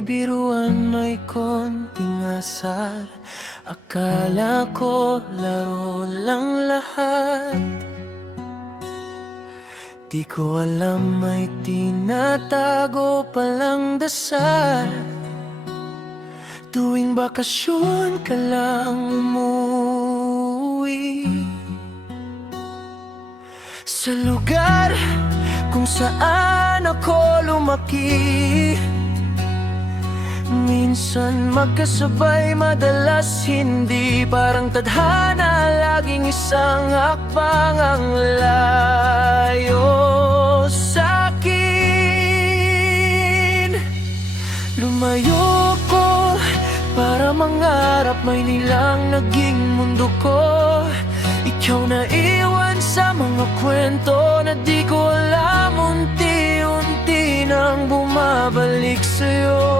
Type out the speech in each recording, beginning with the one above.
May biruan, may konting asar. Akala ko laro lang lahat. Di ko alam may tinatago palang dasal. Tuwing bakasyon ka lang umuwi sa lugar kung saan ako lumaki. Minsan magkasabay, madalas hindi. Parang tadhana, laging isang hakbang ang layo sa'kin. Lumayo ko para mangarap, may nilang naging mundo ko. Ikaw na iwan sa mga kwento na di ko alam. Unti-unti nang bumabalik sa'yo.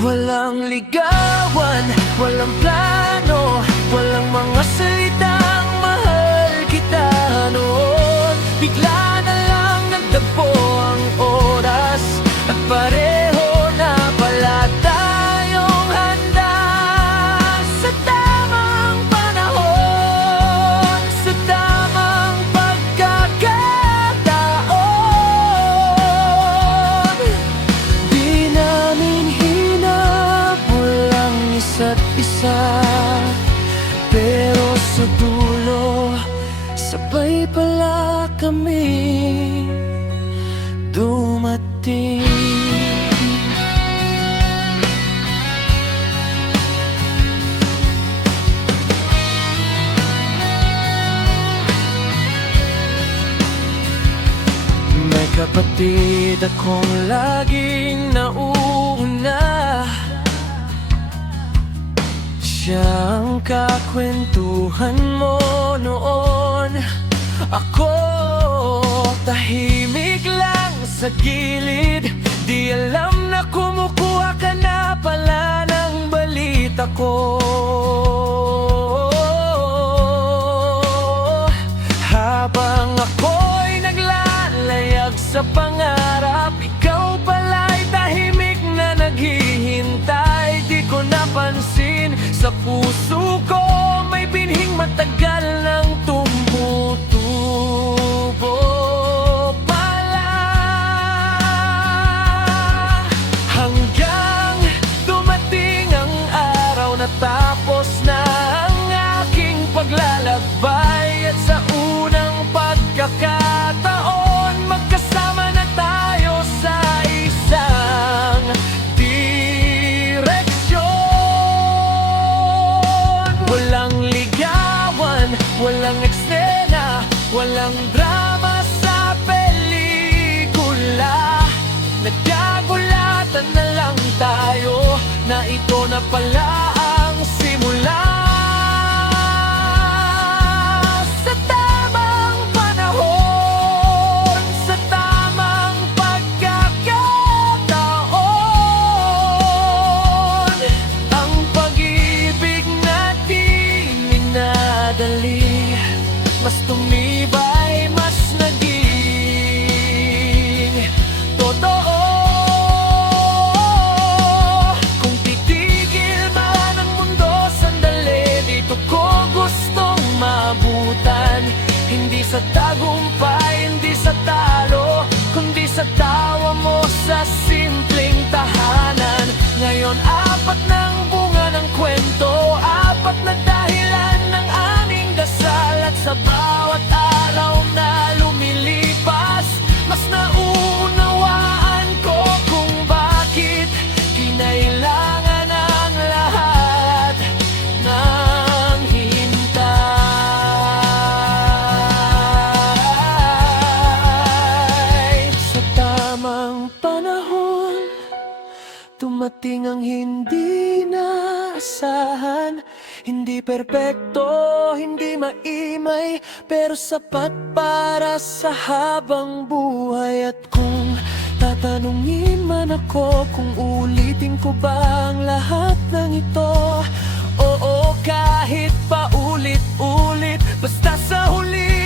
Walang ligawan, walang plano, walang mga salitang mahal kita noon. Bigla na lang nagtagpo ang oras at pareho na pala tayong handa sa tamang panahon, sa tamang pagkakataon. Di namin hinabol ang isa't isa, pero sa dulo sabay pala kami dumating. May kapatid akong laging nauna. Siya ang kakwentuhan mo noon. Ako tahimik lang sa gilid, di alam na kumukuha ka na pala ng balita ko. Habang ako'y naglalayag sa pangarap, ikaw pala'y tahimik na naghihintay. Di ko napansin, sa puso ko may binhing matagal ng tumutubo pala. Hanggang dumating ang araw na tapos na ang aking paglalakbay. At sa unang pagkakataon, magkasama na tayo sa isang direksyon. Walang ligawan, walang eksena, walang drama sa pelikula. Nagkagulatan na lang tayo na ito na pala ang simula. Sa tamang panahon, sa tamang pagkakataon, ang pag-ibig natin minadali. Mas tumibay, mas naging totoo. Kung titigil man ang mundo sandali, dito ko gustong maabutan. Hindi sa tagumpay, hindi sa talo, kundi sa tawa mo sa simpleng tahanan. Ngayon apat ng bunga ng kwento, apat na dahilan ng aming dasal. At sa bawat araw na lumilipas, mas nauunawaan ko kung bakit kinailangan ang lahat ng hintay. Sa tamang panahon, dumating ang hindi naasahan. Hindi perpekto, hindi maimay, pero sapat para sa habang buhay. At kung tatanungin man ako kung ulitin ko ba ang lahat ng ito, oo, kahit pa ulit-ulit, basta sa huli